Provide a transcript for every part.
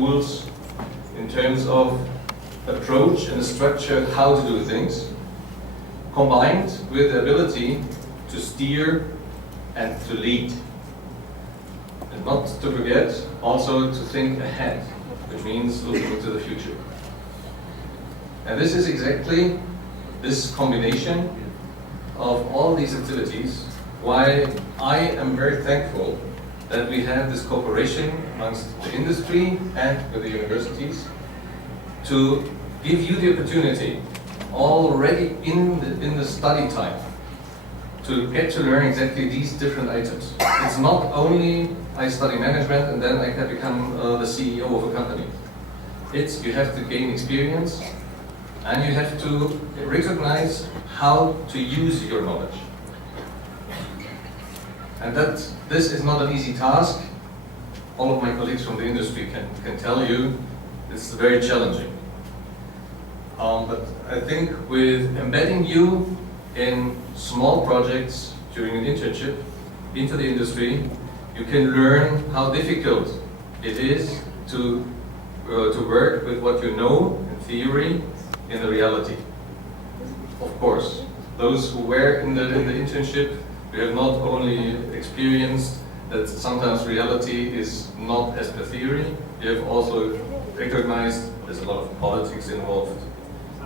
tools in terms of approach and structure how to do things, combined with the ability to steer and to lead. And not to forget, also to think ahead, which means looking into the future. And this is exactly this combination of all these activities why I am very thankful that we have this cooperation amongst the industry and with the universities to give you the opportunity already in the study time to get to learn exactly these different items. It's not only I study management and then I can become the CEO of a company. It's you have to gain experience and you have to recognize how to use your knowledge. And that this is not an easy task. All of my colleagues from the industry can tell you it's very challenging. But I think with embedding you in small projects during an internship into the industry, you can learn how difficult it is to work with what you know in theory in the reality. Of course, those who were in the internship, we have not only experienced that sometimes reality is not as per theory, we have also recognized there's a lot of politics involved.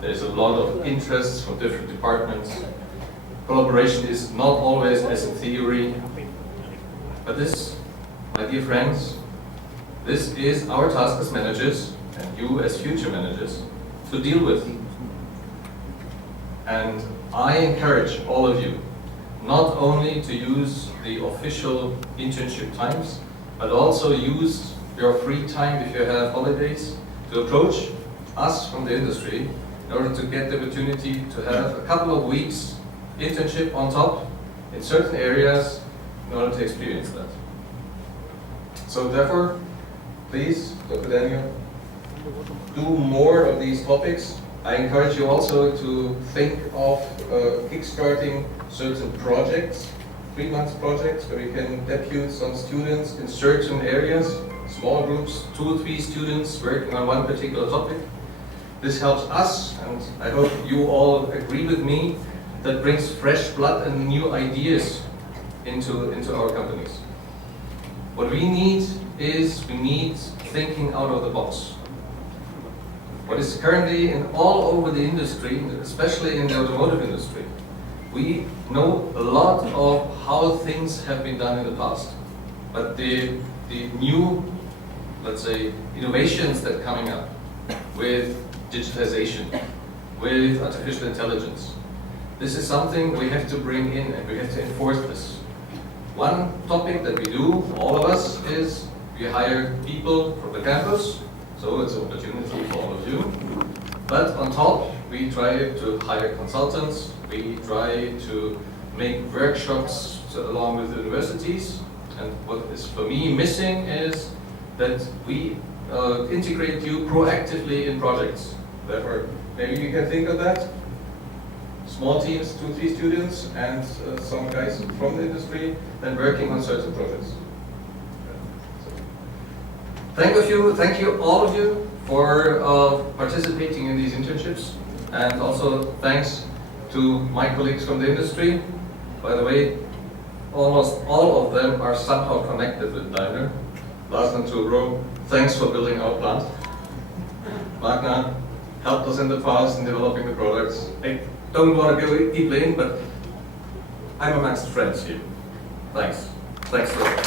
There's a lot of interests from different departments. Collaboration is not always as in theory. But this, my dear friends, this is our task as managers, and you as future managers, to deal with. And I encourage all of you not only to use the official internship times, but also use your free time if you have holidays to approach us from the industry in order to get the opportunity to have a couple of weeks internship on top in certain areas in order to experience that. So therefore, please, Dr. Daniel, do more of these topics. I encourage you also to think of kickstarting certain projects, 3-month projects, where you can depute some students in certain areas, small groups, 2 or 3 students working on one particular topic. This helps us, and I hope you all agree with me, that brings fresh blood and new ideas into our companies. What we need is, thinking out of the box. What is currently all over the industry, especially in the automotive industry, we know a lot of how things have been done in the past. But the new, let's say, innovations that are coming up with digitization, with artificial intelligence, this is something we have to bring in and we have to enforce this. One topic that we do, all of us, is we hire people from the campus, so it's an opportunity for all of you. But on top, we try to hire consultants, we try to make workshops along with the universities, and what is for me missing is that we integrate you proactively in projects. Therefore, maybe you can think of that. Small teams, 2 or 3 students, and some guys from the industry, then working on certain projects. Thank you all of you for participating in these internships, and also thanks to my colleagues from the industry. By the way, almost all of them are somehow connected with Daimler. Last and Tubro, thanks for building our plant. Magna helped us in the past in developing the products. I don't want to go deeply in, but I'm amongst friends here. Thanks. Thanks for that.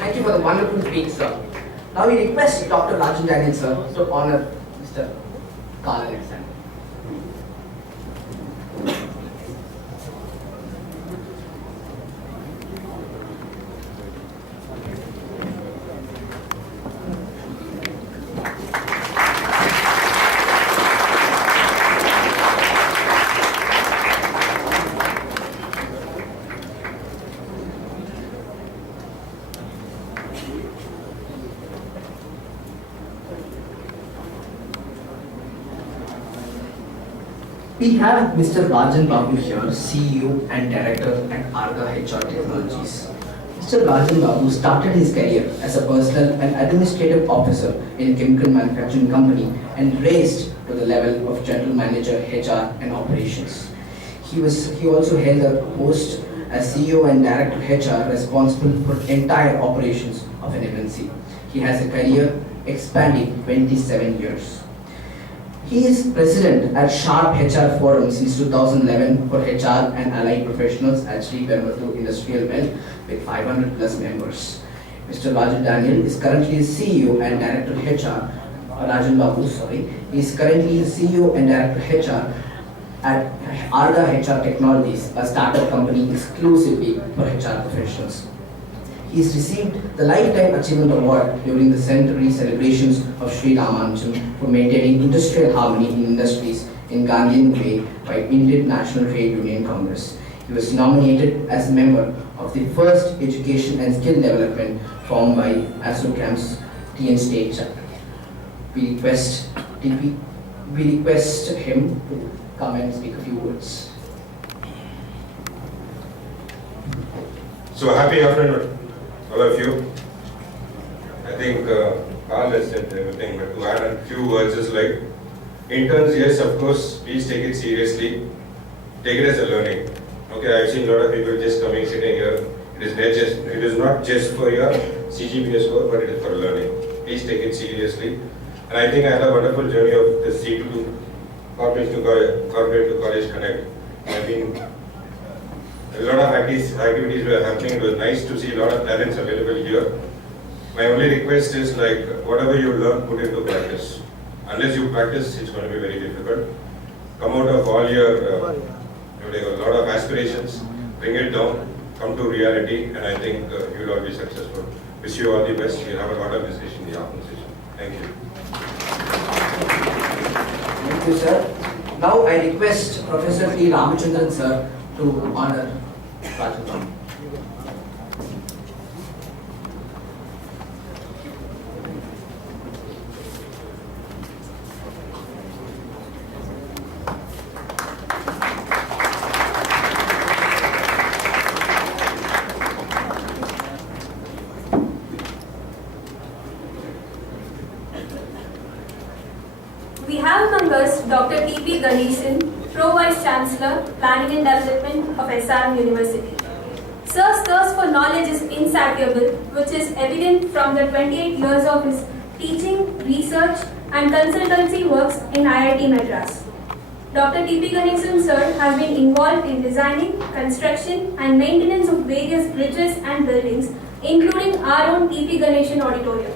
Thank you for the wonderful speech, sir. Now we request Dr. Rajan Daniel, sir, to honor Mr. Karl Alexander. We have Mr. Rajan Babu here, CEO and Director at Arga HR Technologies. Mr. Rajan Babu started his career as a personal and administrative officer in a chemical manufacturing company and raised to the level of General Manager HR and Operations. He also held a post as CEO and Director HR responsible for entire operations of an MNC. He has a career expanding 27 years. He is president at Sharp HR Forum since 2011 for HR and allied professionals at Sri Perambatoor Industrial Belt with 500 plus members. Mr. Rajan Daniel is currently CEO and Director HR. Rajan Babu, sorry, is currently CEO and Director HR at Arga HR Technologies, a startup company exclusively for HR professionals. He has received the Lifetime Achievement Award during the centenary celebrations of Sri Ramanujan for maintaining industrial harmony in industries in Gandhian way by Indian National Trade Union Congress. He was nominated as a member of the first Education and Skill Development formed by ASSOCHAM's TN State chapter. We request him to come and speak a few words. So happy afternoon, all of you. I think Carl has said everything, but to add a few words is like, interns, yes, of course, please take it seriously. Take it as a learning. Okay, I've seen a lot of people just coming, sitting here. It is not just for your CGPA score, but it is for learning. Please take it seriously. And I think I had a wonderful journey of the C2 corporate to college connect. I mean, a lot of activities were happening. It was nice to see a lot of talents available here. My only request is like, whatever you learn, put into practice. Unless you practice, it's going to be very difficult. Come out of all your, a lot of aspirations, bring it down, come to reality, and I think you'll all be successful. Wish you all the best. We'll have a lot of discussion in the afternoon session. Thank you. Thank you, sir. Now I request Professor T. Ramachandran, sir, to honor Rajan Babu. We have among us Dr. T.P. Ganesan, Pro Vice Chancellor, Planning and Development of SRM University. Sir's thirst for knowledge is insatiable, which is evident from the 28 years of his teaching, research, and consultancy works in IIT Madras. Dr. T.P. Ganesan, sir, has been involved in designing, construction, and maintenance of various bridges and buildings, including our own T.P. Ganesan Auditorium.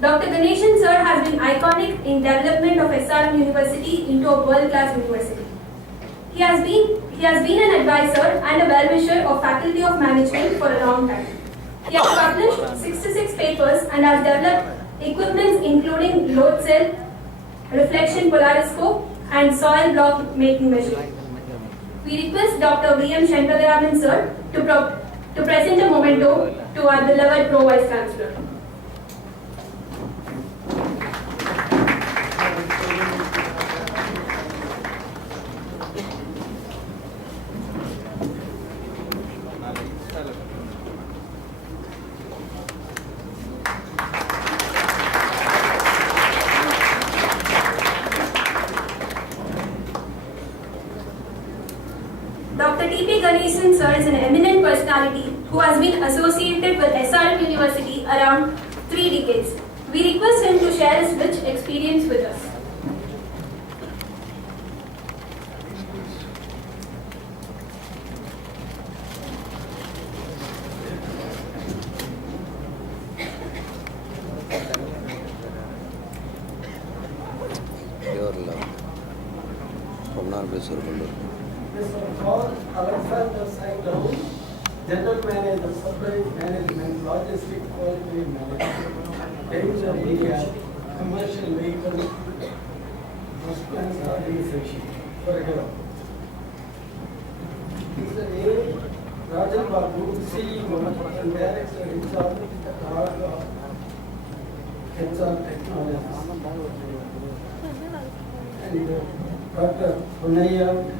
Dr. Ganesan sir has been iconic in development of SRM University into a world-class university. He has been an advisor and a well-wisher of Faculty of Management for a long time. He has published 66 papers and has developed equipments including load cell, reflection polariscope, and soil block making machine. We request Dr. V.M. Shankaraman sir to present a memento to our beloved Pro Vice Chancellor. Dr. T.P. Ganesan sir is an eminent personality who has been associated with SRM University around 3 decades. We request him to share his rich experience with us. Alexander Cyclone, General Manager, Supply Management, Logistic Quality Management, Division Media, Commercial Vehicle, Plans Organization, for example. Mr. A. Rajan Babu, CEO and Director HR Technologies. And Dr. Punaya,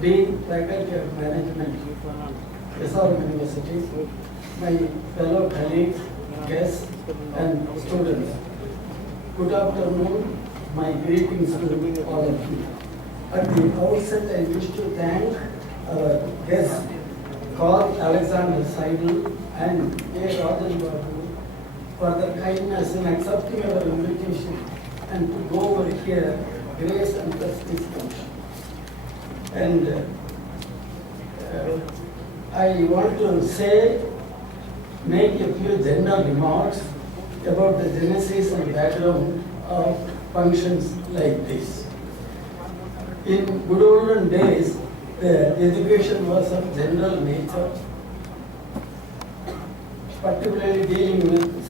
Dean, Faculty of Management, SRM University, my fellow colleagues, guests, and students. Good afternoon, my greetings to all of you. At the outset, I wish to thank our guests, Carl Alexander Seidel and A. Rajan Babu, for their kindness in accepting our invitation and to go over here, grace and justice function. And I want to make a few general remarks about the genesis and background of functions like this. In good olden days, the education was of general nature, particularly dealing with